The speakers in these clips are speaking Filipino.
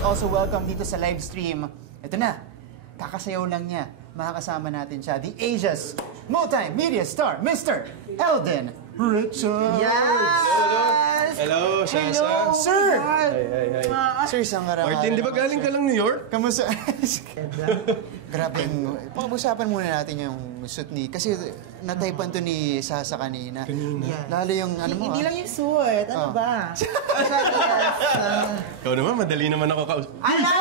let's also welcome dito sa live stream. Ito na, kakasayaw lang niya. Makakasama natin siya, the Asia's multimedia star, Mr. Eldon Richards! Yes! Hello, Shasa. Sir! Hi. Sir, isang karangalan. Martin, di ba galing ka lang New York? Kamusta? Grabe, pag-usapan muna natin yung suit ni... Kasi nataypan to ni Sasa kanina. Yes. Lalo yung ano mo, Hindi lang yung suit. Ano ba? Ikaw naman, madali naman ako kausap. Ala!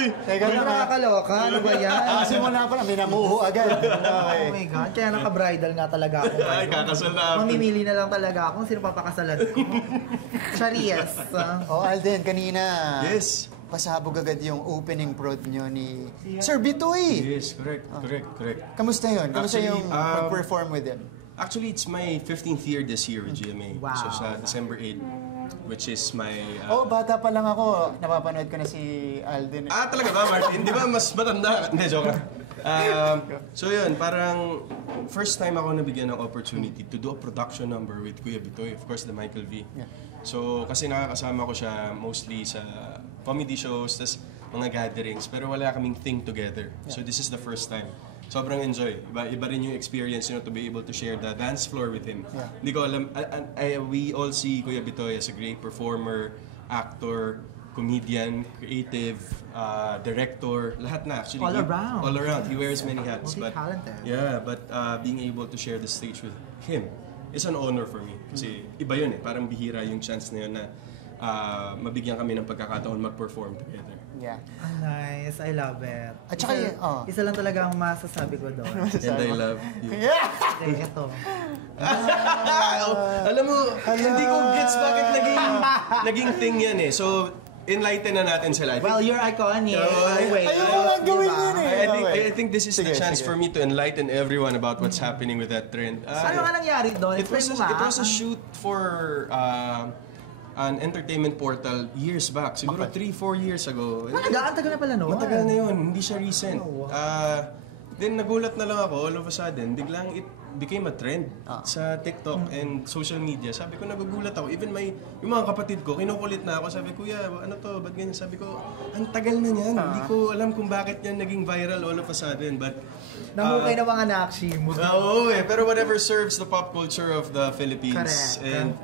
Teka Ano lang, nakakaloka? Ano ba yan? Kasi muna pa lang, may namuho agad. Okay. Oh my God. Kaya naka-bridal nga talaga ako. Ay, kakasal na ako. Mamimili na lang talaga ako kung sino papakasalan ko. Charies. Oh, Alden, kanina. Yes. Pasabog agad yung opening prod nyo ni Sir Bitoy. Yes, correct. Kamusta yun? Kamusta Actually, yung pag-perform with him? Actually, it's my 15th year this year with GMA. Wow. So sa December 8, which is my... Oh, bata pa lang ako. Napapanood ko na si Alden. Talaga ba, Martin? Di ba mas matanda? Hindi, joke lang. So yun, parang first time ako nabigyan ng opportunity to do a production number with Kuya Bitoy, of course, the Michael V. Yeah. So, kasi nakakasama ko siya mostly sa comedy shows, tas mga gatherings, pero wala kaming thing together. Yeah. So, this is the first time. Sobrang enjoy. Iba rin yung experience, to be able to share the dance floor with him. Yeah. Hindi ko alam, we all see Kuya Bitoy as a great performer, actor, comedian, creative, director, lahat na actually. All around. All around. He wears many hats. Multi-talented. Yeah, but being able to share the stage with him is an honor for me. Kasi iba yun eh. Parang bihira yung chance na yun na mabigyan kami ng pagkakataon mag-perform together. Yeah. Nice. I love it. At saka Isa lang talaga ang masasabi ko doon. And I love you. Yeah! Ito. Alam mo, hindi ko gets bakit naging thing yan eh. So, enlighten na natin sila. Well, you're iconic. Ayaw mo nga gawin yun eh. I think this is the chance for me to enlighten everyone about what's happening with that trend. Ano nga nangyari doon? It was a shoot for an entertainment portal years back. Siguro 3-4 years ago. Ang tagal na pala noon. Matagal na yun. Hindi siya recent. Then nagulat na lang ako all of a sudden. Biglang it became a trend sa TikTok and social media. Sabi ko, nagugulat ako. Even yung mga kapatid ko, kinukulit na ako. Sabi, Kuya, ano to? Ba't ganyan? Sabi ko, ang tagal na niyan. Hindi ko alam kung bakit yan naging viral all of a sudden. But Namukay na mga nakshi mo. Oo eh. Pero whatever serves the pop culture of the Philippines. Correct. And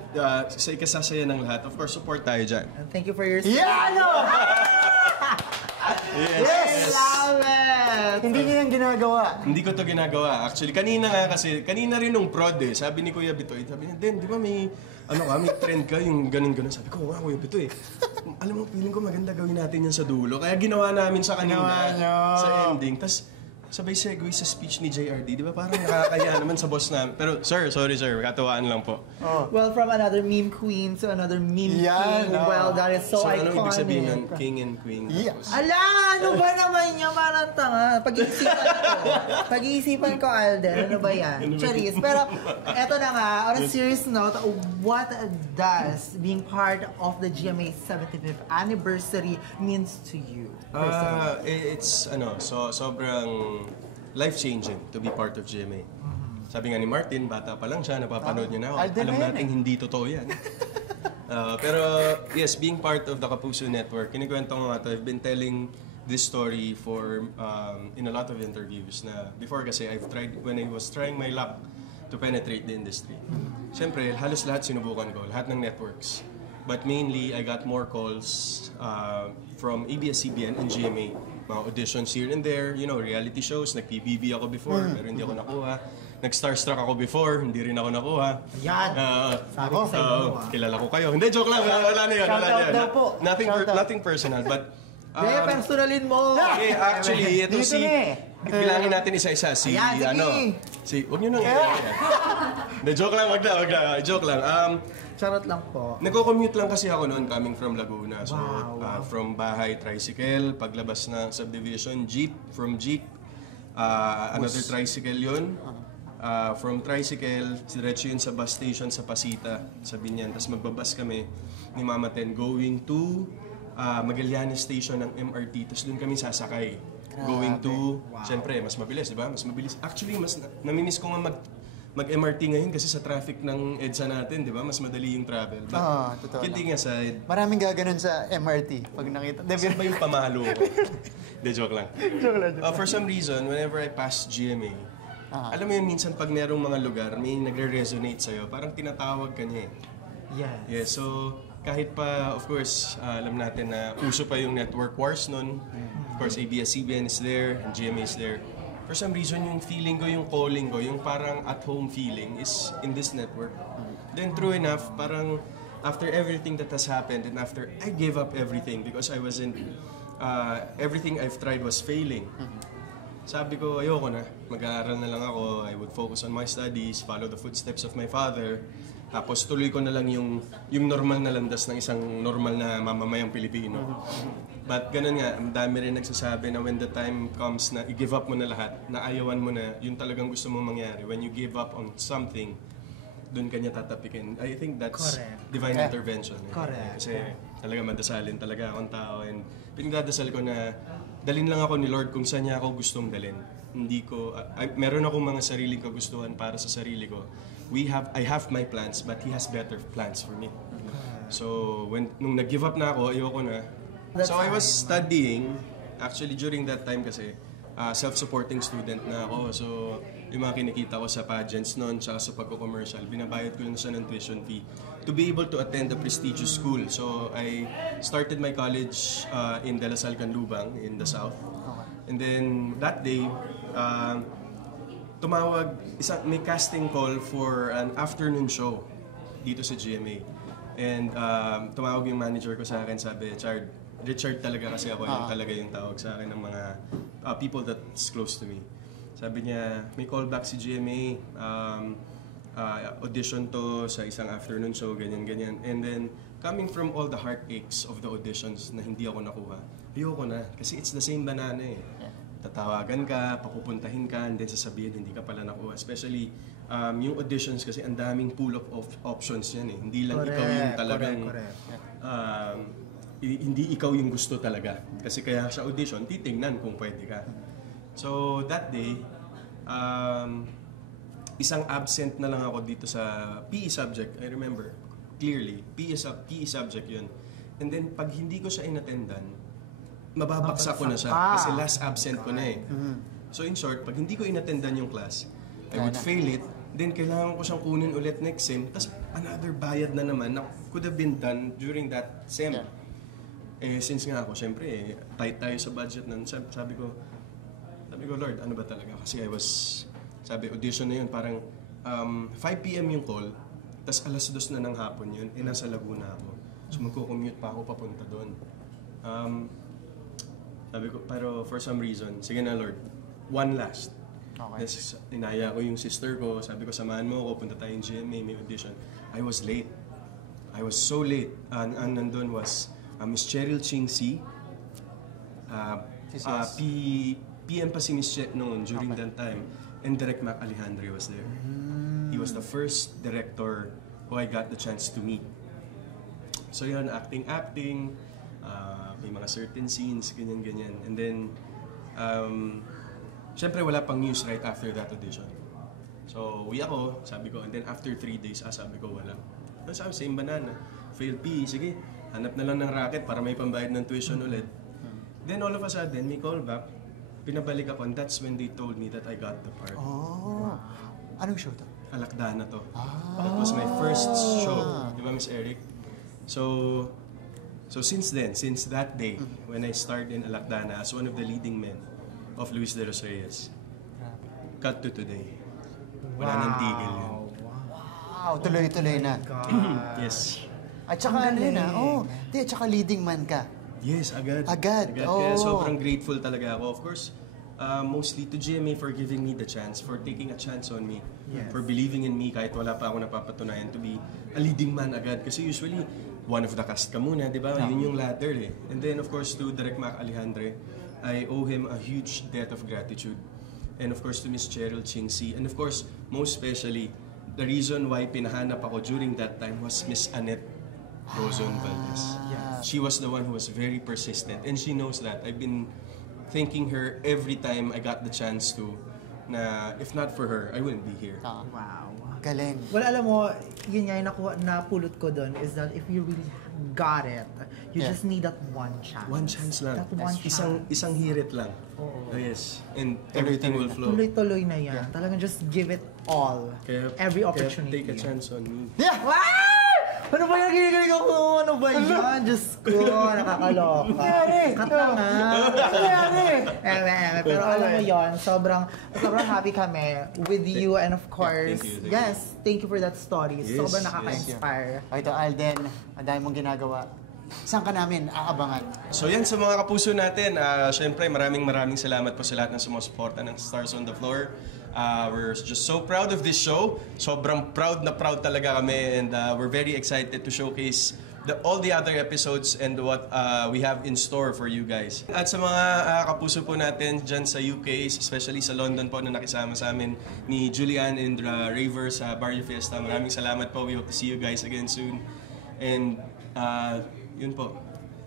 sa ikasasaya ng lahat, of course, support tayo dyan. Thank you for your Yeah, no! Yes! I love it! Hindi niya yung ginagawa. Hindi ko to ginagawa. Actually, kanina rin nung prod eh. Sabi ni Kuya Bitoy, sabi niya, Den, di ba may trend ka, yung ganun-ganun. Sabi ko, wow, Kuya Bitoy. Alam mo, feeling ko maganda gawin natin yan sa dulo. Kaya ginawa namin sa kanina, sa ending. Tapos, sabay segue sa speech ni JRD. Di ba parang nakakaya naman sa boss namin. Pero, sorry sir, katawaan lang po. Well, from another meme queen to another meme king. Well, that is so iconic. Ano ibig sabihin ng king and queen? Yes. Ala, ano ba naman niya? Parang tanga. Pag-iisipan ko, Alden. Ano ba yan? Charis. Pero, eto na nga, on a serious note, what does being part of the GMA 75th anniversary means to you? It's sobrang life-changing to be part of GMA. Sabi nga ni Martin, bata pa lang siya, napapanood niya na ako. Alam natin hindi totoo yan. Pero yes, being part of the Kapuso Network, kinikwento ko nga ito, I've been telling this story for in a lot of interviews na before kasi when I was trying my luck to penetrate the industry. Siyempre, halos lahat sinubukan ko, lahat ng networks. But mainly, I got more calls from ABS-CBN and GMA. Mga auditions here and there, reality shows. Nag-PBB ako before, pero hindi ako nakuha. Nag-starstruck ako before, hindi rin ako nakuha. Yan! Sabi ko sa inyo. Kilala ko kayo. Hindi, joke lang. Wala na yun. Shoutout daw po. Nothing personal, but... personalin mo! Actually, ito bilangin natin isa-isa. Huwag nyo nang Hindi, joke lang, wag na. Joke lang. Charot lang po. Nagko-commute lang kasi ako noon coming from Laguna. So, from bahay, tricycle, paglabas ng subdivision, jeep, from jeep, another tricycle yun. From tricycle, diretso yun sa bus station sa Pasita, sa Binyan. Tapos magbabas kami ni Mama Ten going to Magallanes Station ng MRT. Tapos doon kami sasakay. Going to, siyempre, mas mabilis, di ba? Mas mabilis. Actually, mas namimiss ko nga mag-MRT ngayon kasi sa traffic ng EDSA natin, di ba? Mas madali yung travel. But totoo kidding aside, Maraming gaganon sa MRT pag nakita. saan ba yung pamalo ko? Hindi, joke lang. For some reason, whenever I pass GMA, alam mo yun, minsan pag merong mga lugar, may nagre-resonate sa'yo, parang tinatawag ka niya eh. Yes. Yeah, so kahit pa, of course, alam natin na uso pa yung network wars nun. Of course, ABS-CBN is there, and GMA is there. For some reason, yung feeling ko, yung calling ko, yung parang at-home feeling is in this network. Then true enough, parang after everything that has happened and after I gave up everything because I wasn't, everything I've tried was failing. Sabi ko, ayoko na. Mag-aaral na lang ako. I would focus on my studies, follow the footsteps of my father. Tapos tuloy ko na lang yung normal na landas ng isang normal na mamamayang Pilipino. But ganun nga, ang dami rin nagsasabi na when the time comes na i-give up mo na lahat, na ayawan mo na yung talagang gusto mong mangyari. When you give up on something, dun kanya tatapikin. I think that's divine intervention. Correct. Kasi talaga madasalin talaga akong tao. And pinagdadasal ko na dalin lang ako ni Lord kung saan niya ako gustong dalin. Hindi ko, meron akong mga sariling kagustuhan para sa sarili ko. I have my plans, but He has better plans for me. So, nung nag-give up na ako, ayoko na. So, I was studying, actually during that time kasi, self-supporting student na ako. So, yung mga kinikita ko sa pageants noon, tsaka sa pagko-commercial, binabayad ko na siya ng tuition fee to be able to attend a prestigious school. So, I started my college in De La Salle, Canlubang, in the South. And then, that day, may casting call for an afternoon show dito sa GMA. And tumawag yung manager ko sa akin, sabi, Richard talaga kasi ako, yung talaga yung tawag sa akin ng mga people that's close to me. Sabi niya, may callback si GMA, audition to sa isang afternoon show, ganyan-ganyan. And then, coming from all the heartaches of the auditions na hindi ako nakuha, ayoko na, kasi it's the same banana eh. Tatawagan ka, papupuntahin ka, and then sasabihin hindi ka pala nakuha. Especially, yung auditions kasi ang daming pool of options yan eh. Hindi lang ikaw yung talagang, hindi ikaw yung gusto talaga. Kasi kaya sa audition, titingnan kung pwede ka. So, that day, isang absent na lang ako dito sa PE subject. I remember clearly, PE subject yun. And then, pag hindi ko siya inattendan, mababaksak ko na siya kasi last absent ko na eh. So in short, pag hindi ko inattendan yung class, I would fail it, then kailangan ko siyang kunin ulit next sem, tapos another bayad na naman na could have been done during that sem. Eh since nga ako, syempre tight tayo sa budget nun, sabi ko, Lord, ano ba talaga? Kasi sabi, audition na yun, parang 5 p.m. yung call, tapos alas 2 na ng hapon yun, nasa Laguna ako. So magko-commute pa ako papunta doon. Sabi ko, pero for some reason, sige na Lord, one last. Okay. Inaya ko yung sister ko, sabi ko, samahan mo ako, punta tayong GMA, may audition. I was late. I was so late. Ang nandun was Miss Cheryl Ching C. PM pa si Miss Chet noon during that time. And Direk Mac Alejandre was there. He was the first director who I got the chance to meet. So yun, acting. May mga certain scenes, ganyan-ganyan. And then, syempre wala pang news right after that audition. So, uwi ako, sabi ko, and then after 3 days, sabi ko, wala. Sabi, same banana. Failed PE, sige, hanap na lang ng racket para may pambayad ng tuition ulit. Then all of a sudden, may call back, pinabalik ako, and that's when they told me that I got the part. Oh, anong show to? Alakdana to. That was my first show. Di ba, Miss Eric? So since that day, when I started in Alakdana as one of the leading men of Luis de los Reyes, cut to today. Wala nang tigil yun. Wow, tuloy-tuloy na. Yes. At saka ano yun at saka leading man ka. Yes, agad. Oh. Kaya sobrang grateful talaga ako. Of course, mostly to GMA for giving me the chance, for taking a chance on me, for believing in me kahit wala pa ako napapatunayan to be a leading man agad. Kasi usually, one of the cast ka muna, di ba? Yun yung ladder eh. And then of course to Direk Mac Alejandre, I owe him a huge debt of gratitude. And of course to Miss Cheryl Ching C. And of course, most especially, the reason why pinahanap ako during that time was Miss Annette Rozon Valdez. She was the one who was very persistent, and she knows that. I've been thanking her every time I got the chance to na if not for her, I wouldn't be here. Wow. Galing. Well, alam mo, yun nga yung napulot ko doon is that if you really got it, you Yeah. just need that one chance. One chance lang. That one chance. Isang hirit lang. Oo. Oh, yes. And everything will flow. Tuloy-tuloy na yan. Talagang just give it all. Every opportunity. Take a chance on me. Yeah! Wow! Ano ba yung kinikilig ako? Ano ba yan? Diyos ko, nakakaloka. Kat na nga. Pero alam mo yon, sobrang happy kami with you and of course, Thank you. yes, thank you for that story. Yes, Sobrang yes. nakaka-inspire. O ito, Alden, ang dami mong ginagawa. Saan ka namin aabangan? So yan sa mga kapuso natin, syempre maraming salamat po sa lahat ng sumusuporta ng Stars on the Floor. We're just so proud of this show. Sobrang proud na proud talaga kami and we're very excited to showcase all the other episodes and what we have in store for you guys. At sa mga kapuso po natin dyan sa UK, especially sa London po na nakisama sa amin ni Julian and Raver sa Barrio Fiesta. Maraming salamat po. We hope to see you guys again soon. And yun po.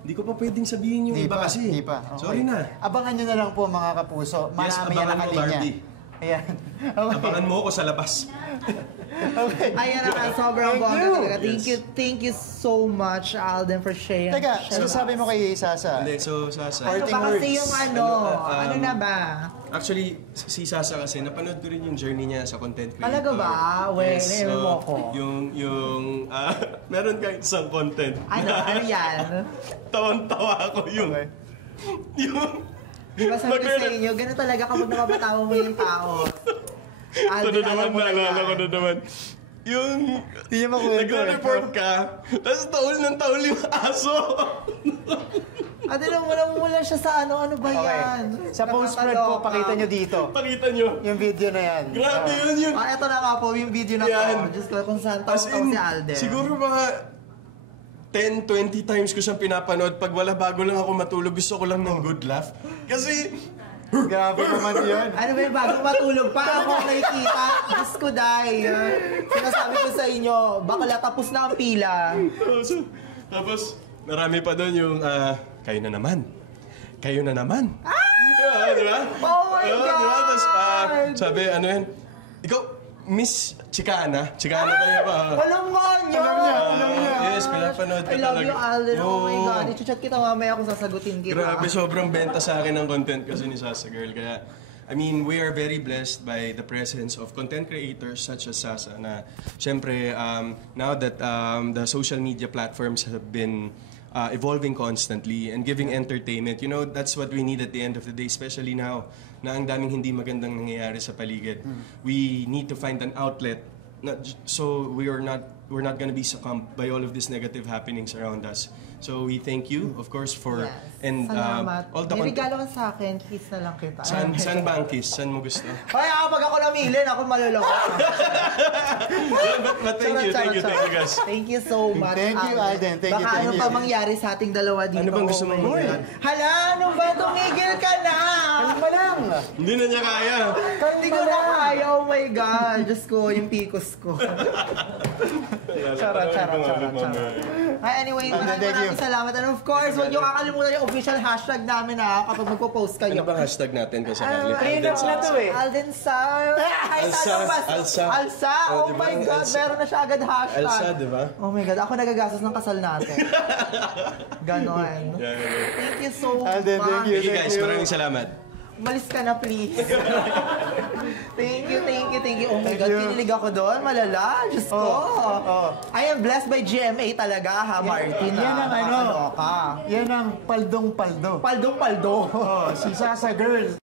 Hindi ko pa pwedeng sabihin yung iba kasi. Di pa. Okay. Sorry na. Abangan nyo na lang po mga kapuso. Yes, Marami yan abangan mo, nakalinya. Barbie. Ayan. Okay. Abangan mo ako sa labas. Okay. Ayan na, sobrang Thank bongga you. talaga. Thank you so much, Alden, for sharing. Teka, sabi mo kay Sasa. Hindi, so Sasa. Ano Parting ba kasi words. yung ano? Ano na ba? Actually, si Sasa kasi, napanood ko rin yung journey niya sa content creator. Talaga ba? Wait, naiwan mo ako. Meron kang isang content. Ano yan? Tawan-tawa ako yung... Di ba sabi ko sa inyo, ganun talaga kapag napapatawa mo yung tao. Alden, alam mo na yan. naman. Yung... Hindi niya makwento. Nagre-report ka, tapos taul ng taul yung aso. At wala siya sa ano ba yan? Sa post-spread po, pakita nyo dito. Pakita nyo. Yung video na yan. Grabe yun. Ito na nga po, yung video na Yan. to. Diyos ko, kung saan As tawa in, si Alden. siguro mga 10-20 times ko siyang pinapanood. Pag wala bago lang ako matulog, gusto ko lang ng good laugh. Kasi, Grabe naman yan. Ano ba yung bago matulog pa ako nakikita? Diyos ko, day. Sinasabi ko sa inyo, bakla tapos na ang pila. tapos marami pa doon yung, kayo na naman. Kayo na naman. Di ba? Oh my God! Di ba? Tapos, sabi, ano yan? Ikaw, Miss Chicana. Chicana ba yun ba? Alam mo niyo! Alam niya. Yes, pinapanood ka I love talaga. you, Alden. Oh my Oo. God. I-chat kita mamaya kung sasagutin kita. Grabe, sobrang benta sa akin ng content kasi ni Sasa Girl. Kaya, I mean, we are very blessed by the presence of content creators such as Sasa na, syempre, now that the social media platforms have been evolving constantly and giving entertainment, you know, that's what we need at the end of the day, especially now na ang daming hindi magandang nangyayari sa paligid. We need to find an outlet so we're not going to be succumbed by all of these negative happenings around us. So we thank you, of course, for Yes. and Salamat. all the May regalo ka sa akin, kiss na lang kita. Saan ba ang kiss? Saan mo gusto? Ay, pag ako namili, ako maluloko. but thank you guys. Thank you so much. Thank you, Alden. Thank you, Baka thank ano you. pa mangyari sa ating dalawa dito. Ano bang gusto Oh mong my mangyari? God. Hala, ano ba? Tumigil ka na! Ano lang? Hindi na niya kaya. Hindi ko na kaya. Oh my God. Diyos ko, yung pikos ko. Charot. Anyway, maraming salamat. And of course, huwag niyo kakalimutan yung official hashtag namin kapag magpo-post kayo. Ano bang hashtag natin kasi Alden? Ayun na to eh. Alden Sar. Alsa. Oh Oh, di ba? my God, Alsa. meron na siya agad hashtag. Elsa, di ba? Oh my God, ako nagagastos ng kasal natin. Ganon. Thank you so Alden, much. thank you. Thank you guys, maraming salamat. Umalis ka na, please. Thank you. Oh my Thank God, you. kinilig ako doon. Malala. Diyos ko. I am blessed by GMA talaga, ha, Martin. Yan ang ano. Ka. Yan ang paldong-paldo. Paldong-paldo. Oh, si Sasa Girl.